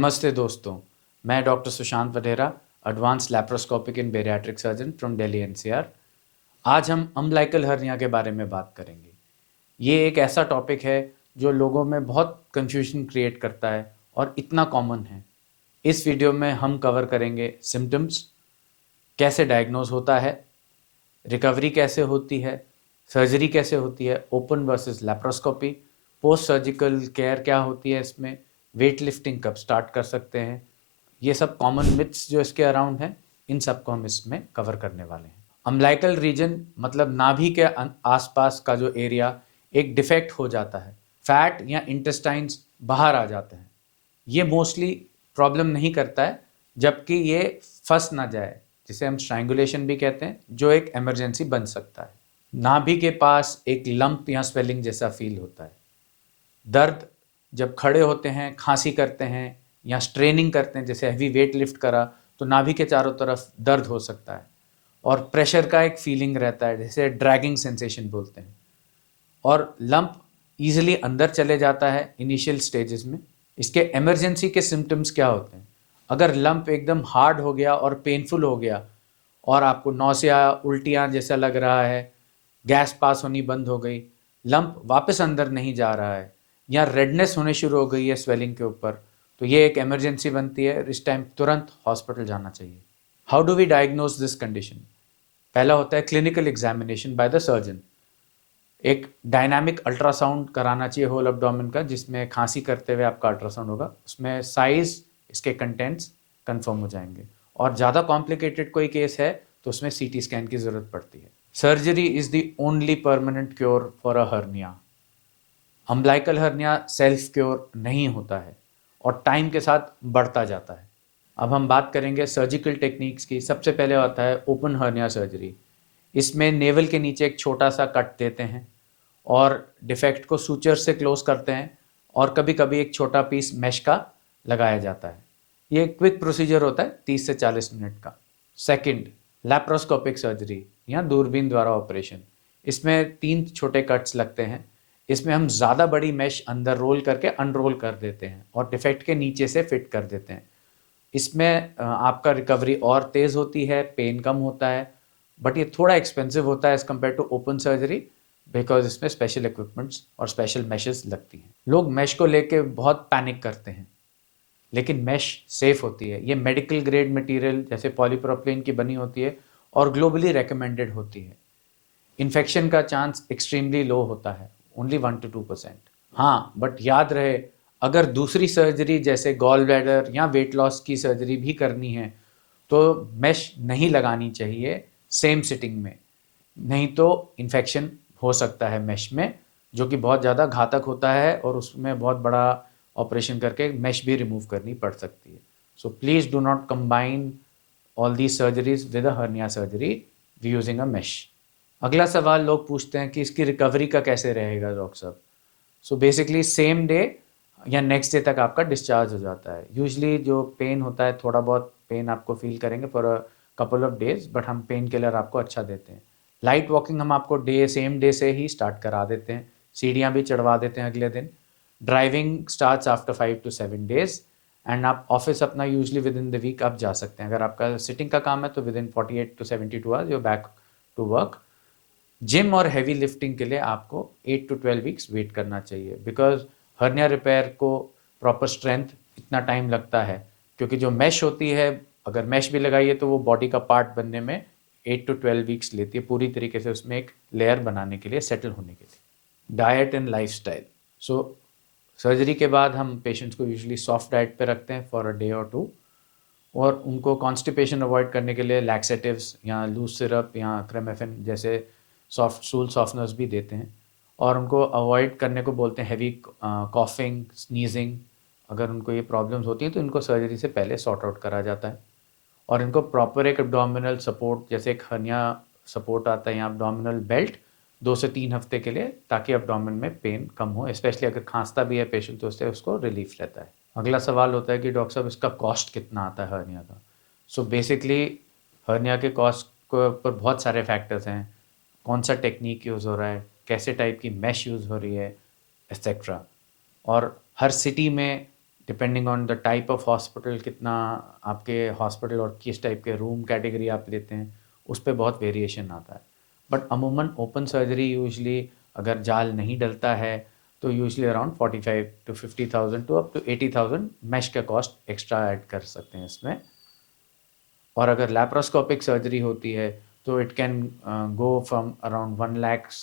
नमस्ते दोस्तों, मैं doctor Sushant Vadhera, advance laparoscopic and bariatric surgeon from Delhi NCR. आज हम अम्बिलिकल हर्निया के बारे में बात करेंगे। ये एक ऐसा टॉपिक है जो लोगों में बहुत कंफ्यूजन क्रिएट करता है और इतना कॉमन है। इस वीडियो में हम कवर करेंगे सिम्टम्स, कैसे डायग्नोज होता है, रिकवरी कैसे होती है, सर्जरी कैसे होती है, open versus laparoscopy, post surgical care क्या होती है इसमें, वेट लिफ्टिंग कब स्टार्ट कर सकते हैं। ये सब कॉमन मिथ्स जो इसके अराउंड हैं, इन सब को हम इसमें कवर करने वाले हैं। अम्बिलिकल रीजन मतलब नाभि के आसपास का जो एरिया एक डिफेक्ट हो जाता है, फैट या इंटेस्टाइन्स बाहर आ जाते हैं। ये मोस्टली प्रॉब्लम नहीं करता है जबकि ये फंस ना जाए, जिसे हम स्ट्रैंगुलेशन भी कहते हैं, जो एक इमरजेंसी बन सकता है। नाभि के पास एक लंप या स्वेलिंग जैसा फील होता है। दर्द जब खड़े होते हैं, खांसी करते हैं या स्ट्रेनिंग करते हैं, जैसे हैवी वेट लिफ्ट करा तो नाभि के चारों तरफ दर्द हो सकता है। और प्रेशर का एक फीलिंग रहता है, जैसे ड्रैगिंग सेंसेशन बोलते हैं। और लंप ईजिली अंदर चले जाता है इनिशियल स्टेजेस में। इसके इमरजेंसी के सिम्टम्स क्या होते हैं? अगर लंप एकदम हार्ड हो गया और पेनफुल हो गया और आपको नौसिया, उल्टियाँ जैसा लग रहा है, गैस पास होनी बंद हो गई, लंप वापस अंदर नहीं जा रहा है या रेडनेस होने शुरू हो गई है स्वेलिंग के ऊपर, तो ये एक इमरजेंसी बनती है। इस टाइम तुरंत हॉस्पिटल जाना चाहिए। How do we diagnose this condition? पहला होता है clinical examination by the surgeon. एक डायनामिक अल्ट्रासाउंड कराना चाहिए होल एब्डोमेन का, जिसमें खांसी करते हुए आपका अल्ट्रासाउंड होगा। उसमें साइज, इसके कंटेंट्स कंफर्म हो जाएंगे। और ज़्यादा कॉम्प्लिकेटेड कोई केस है तो उसमें सीटी स्कैन की ज़रूरत पड़ती है। Surgery is the only permanent cure for a hernia. Umbilical hernia self cure नहीं होता है और टाइम के साथ बढ़ता जाता है। अब हम बात करेंगे सर्जिकल टेक्निक्स की। सबसे पहले आता है ओपन हर्निया सर्जरी। इसमें नेवल के नीचे एक छोटा सा कट देते हैं और डिफेक्ट को सूचर से क्लोज करते हैं, और कभी कभी एक छोटा पीस मैश का लगाया जाता है। ये क्विक प्रोसीजर होता है, 30 से 40 मिनट का। सेकंड, लैप्रोस्कोपिक सर्जरी या दूरबीन द्वारा ऑपरेशन। इसमें 3 छोटे कट्स लगते हैं। इसमें हम ज़्यादा बड़ी मैश अंदर रोल करके अनरोल कर देते हैं और डिफेक्ट के नीचे से फिट कर देते हैं। इसमें आपका रिकवरी और तेज़ होती है, पेन कम होता है, बट ये थोड़ा एक्सपेंसिव होता है as compare to open surgery, because इसमें स्पेशल इक्विपमेंट्स और स्पेशल मैशेस लगती हैं। लोग मैश को लेके बहुत पैनिक करते हैं, लेकिन मैश सेफ होती है। ये मेडिकल ग्रेड मटेरियल जैसे पॉलीप्रोपिलीन की बनी होती है और ग्लोबली रेकमेंडेड होती है। इन्फेक्शन का चांस एक्सट्रीमली लो होता है, ओनली 1 to 2%। हाँ, बट याद रहे, अगर दूसरी सर्जरी जैसे गॉल ब्लैडर या वेट लॉस की सर्जरी भी करनी है तो मैश नहीं लगानी चाहिए सेम सिटिंग में। नहीं तो इन्फेक्शन हो सकता है मैश में, जो कि बहुत ज़्यादा घातक होता है और उसमें बहुत बड़ा ऑपरेशन करके मैश भी रिमूव करनी पड़ सकती है। So please do not combine all the surgeries with a hernia surgery using a mesh. अगला सवाल लोग पूछते हैं कि इसकी रिकवरी का कैसे रहेगा डॉक्टर साहब। सो बेसिकली सेम डे या नेक्स्ट डे तक आपका डिस्चार्ज हो जाता है। यूजली जो पेन होता है, थोड़ा बहुत पेन आपको फील करेंगे for a couple of days, but हम पेन किलर आपको अच्छा देते हैं। लाइट वॉकिंग हम आपको सेम डे से ही स्टार्ट करा देते हैं, सीढ़ियाँ भी चढ़वा देते हैं अगले दिन। Driving starts after 5 to 7 days। And आप ऑफिस अपना usually within the week आप जा सकते हैं। अगर आपका सिटिंग का काम है तो within 48 to 72 hours you're back to work. Gym और हैवी लिफ्टिंग के लिए आपको 8 to 12 weeks वेट करना चाहिए, बिकॉज हर्निया रिपेयर को प्रॉपर स्ट्रेंथ इतना टाइम लगता है, क्योंकि जो मैश होती है, अगर मैश भी लगाइए तो वो बॉडी का पार्ट बनने में 8 to 12 weeks लेती है, पूरी तरीके से उसमें एक लेयर बनाने के लिए, सेटल होने के लिए। Diet and lifestyle. So surgery के बाद हम पेशेंट्स को यूजुअली सॉफ्ट डाइट पे रखते हैं फॉर अ डे और टू, और उनको कॉन्स्टिपेशन अवॉइड करने के लिए लैक्सेटिव्स या लूज सिरप या क्रेमेफिन जैसे सॉफ्ट स्टूल सॉफ्टनर्स भी देते हैं। और उनको अवॉइड करने को बोलते हैं हैवी कॉफिंग, स्नीजिंग। अगर उनको ये प्रॉब्लम्स होती हैं तो इनको सर्जरी से पहले सॉर्ट आउट करा जाता है। और इनको प्रॉपर एक एब्डोमिनल सपोर्ट, जैसे एक हर्निया सपोर्ट आता है या एब्डोमिनल बेल्ट, 2 से 3 हफ्ते के लिए, ताकि एब्डोमेन में पेन कम हो। स्पेशली अगर खांसता भी है पेशेंट तो उससे उसको रिलीफ रहता है। अगला सवाल होता है कि डॉक्टर साहब इसका कॉस्ट कितना आता है हर्निया का। सो बेसिकली हर्निया के कॉस्ट के ऊपर बहुत सारे फैक्टर्स हैं। कौन सा टेक्निक यूज़ हो रहा है, कैसे टाइप की मैश यूज़ हो रही है, एक्सेट्रा। और हर सिटी में depending on the type of hospital, कितना आपके हॉस्पिटल और किस टाइप के रूम कैटेगरी आप लेते हैं, उस पे बहुत वेरिएशन आता है। बट अमूमन ओपन सर्जरी यूजली अगर जाल नहीं डलता है तो usually around 45 to 50,000 to up to 80,000 mesh का कॉस्ट एक्स्ट्रा ऐड कर सकते हैं इसमें। और अगर लैप्रोस्कोपिक सर्जरी होती है तो it can go from around 1 lakhs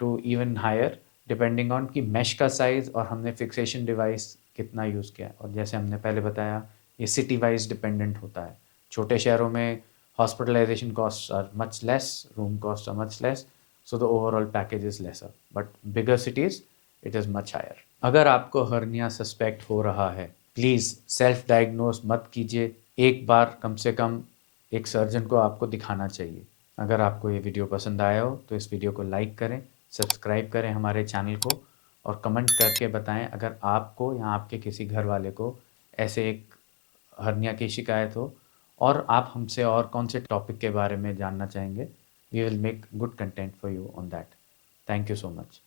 to even higher, depending on कि मैश का साइज़ और हमने फिक्सेशन डिवाइस कितना यूज़ किया है। और जैसे हमने पहले बताया, ये सिटी वाइज डिपेंडेंट होता है। छोटे शहरों में hospitalisation cost are much less, room cost are much less, so the overall package is lesser, but bigger cities it is much higher. अगर आपको हर्निया सस्पेक्ट हो रहा है, प्लीज़ सेल्फ डायग्नोज मत कीजिए। एक बार कम से कम एक सर्जन को आपको दिखाना चाहिए। अगर आपको ये वीडियो पसंद आया हो तो इस वीडियो को लाइक करें, सब्सक्राइब करें हमारे चैनल को, और कमेंट करके बताएं अगर आपको या आपके किसी घर वाले को ऐसे एक हर्निया की शिकायत हो, और आप हमसे और कौन से टॉपिक के बारे में जानना चाहेंगे। We will make good content for you on that. Thank you so much.